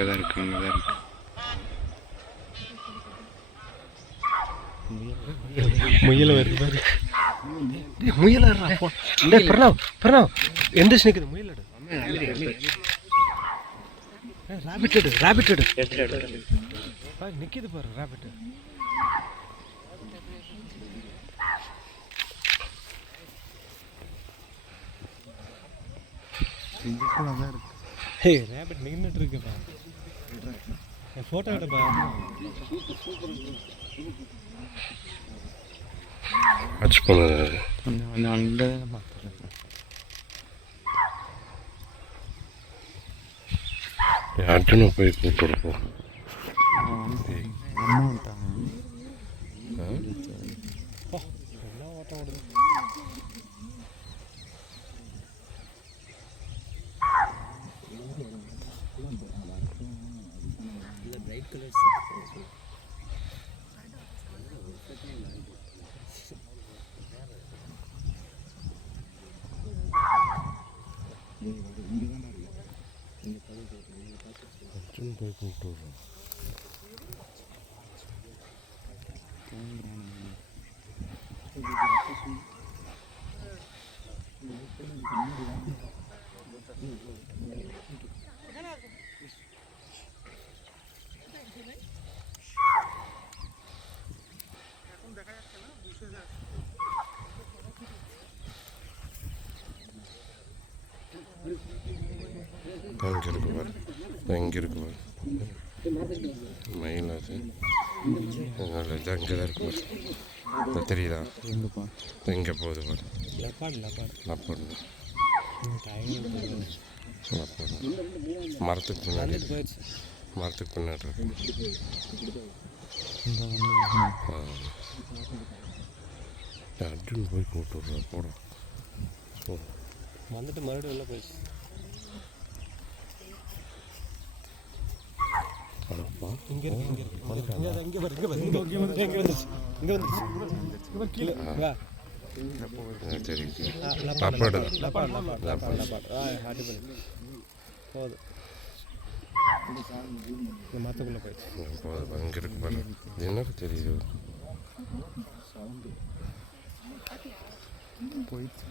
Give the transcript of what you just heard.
அங்கே தான் இருக்கு. முயல் வருது பாரு. முயல் பிரணவ் எந்த நிற்குது முயல் ராபிட் நிற்கிது பாரு ராபிட். ஹே ராபிட் நின்றுட்டு இருக்குப்பா. ஃபோட்டோ எடுப்பா. வாட்ச் பண்ணுறது கொஞ்சம் அங்கே அர்ஜுனை போய் கூப்பிட்டுருப்போம். என்ன ஓட்டம் ஓடுது. பிரைட் கலர்ஸ் அர்ஜுன் போய் கூப்பிட்டு வர்றோம். எங்கே இருக்கு பாரு, எங்கே இருக்கு பாரு மயில். அது இது அங்கே தான் இருக்கு பாரு. இது தெரியுதா? எங்கே போகுது பாரு. லப்பாடு மரத்துக்கு பின்னாடி இருக்கு. அர்ஜுன் போய் கூப்பிட்டு விட்றா போட. வந்துட்டு மறுபடியும் வெளில போயிடுச்சு. இங்கே மரத்துக்குள்ளே போயிடுச்சு. அங்கே இருக்கு பாரு. என்ன தெரியுது? போயிடுச்சு.